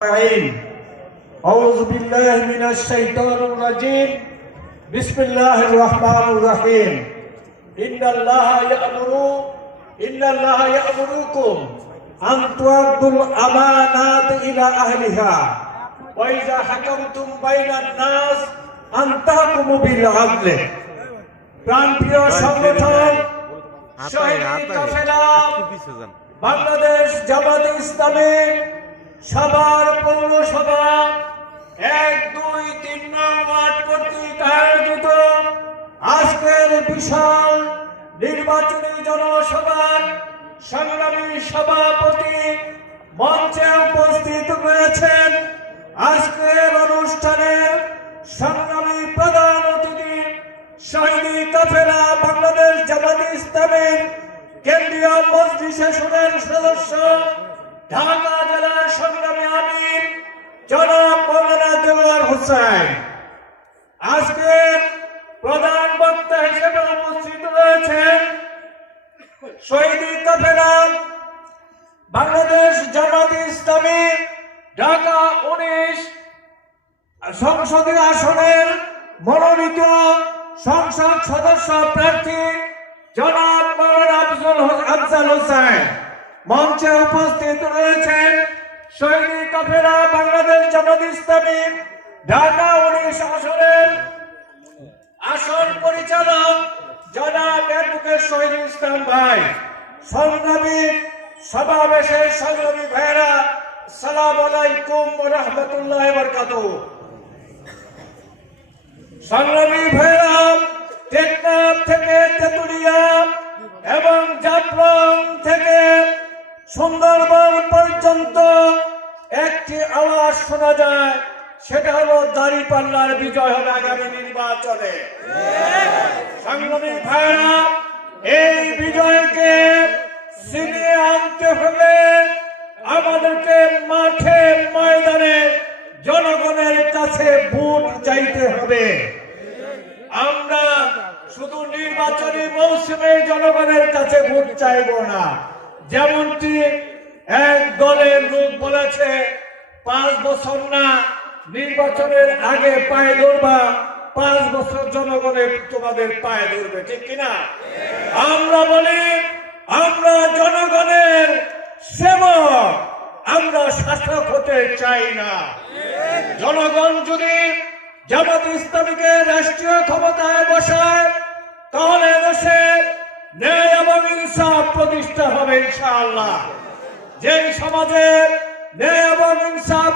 أعوذ بالله من الشيطان الرجيم بسم الله الرحمن الرحيم إن الله يأمركم أن تؤدوا الأمانات إلى أهلها وإذا حكمتم بين الناس أن تحكموا بالعدل প্রাণপ্রিয় সংগঠন শহীদ কাফেলা বাংলাদেশ জামাত ইসলামী সবার পৌরসভা 1-2-3 নং ওয়ার্ড কর্তৃক আয়োজিত আজকের বিশাল নির্বাচনী জনসভার সংগ্রামী সভাপতি মঞ্চে উপস্থিত রয়েছেন। আজকের অনুষ্ঠানের সংগ্রামী প্রধান অতিথি শহীদ কাফেলা বাংলাদেশ জামাত ইসলামীর কেন্দ্রীয় মজলিসের সদস্য ঢাকা জেলার সংগ্রামী আমির জনাব মৌলানা দেলোয়ার হোসেন। আজকে প্রধান বক্তা হিসেবে উপস্থিত রয়েছেন শহীদ কাফেলা বাংলাদেশ জামাত ইসলামী ঢাকা 19 সংসদীয় আসনের মনোনীত সংসদ সদস্য প্রার্থী জনাব মৌলানা আফজাল হোসেন। মঞ্চে উপস্থিত রয়েছেন শহীদ কাফেলা বাংলাদেশ জামাত ইসলামী ঢাকা 19 আসনের আসন পরিচালক জনাব অ্যাডভোকেট শহীদ ইসলাম ভাই। সংগ্রামী সমাবেশের সংগ্রামী ভাইরা, আসসালামু আলাইকুম ওয়া রাহমাতুল্লাহি ওয়া বারাকাতুহু। সংগ্রামী ভাইরা, টেকনাফ থেকে তেতুলিয়া এবং জাফলং থেকে সুন্দরবন পর্যন্ত একটি আওয়াজ শোনা যায়, সেটা হলো দাঁড়িপাল্লার বিজয় হবে আগামী নির্বাচনে। সংগ্রামী ভাইরা, এই বিজয়কে ছিনিয়ে আনতে হলে আমাদেরকে মাঠে ময়দানে জনগণের কাছে ভোট চাইতে হবে। আমরা শুধু নির্বাচনী মৌসুমে জনগণের কাছে ভোট চাইব না। যেমনটি এক দলের লোক বলেছে 5 বছর না, নির্বাচনের আগে পায়ে ধরবা, 5 বছর জনগণের তোমাদের পায়ে ধরবে, ঠিক কিনা? আমরা বলি আমরা জনগণের সেবক, আমরা শাসক হতে চাই না। জনগণ যদি জামাত ইসলামীকে রাষ্ট্রীয় ক্ষমতায় বসায় তাহলে দেশে ন্যায় এবং ইনসাফ প্রতিষ্ঠা হবে ইনশাআল্লাহ। যেই সমাজে ন্যায় এবং ইনসাফ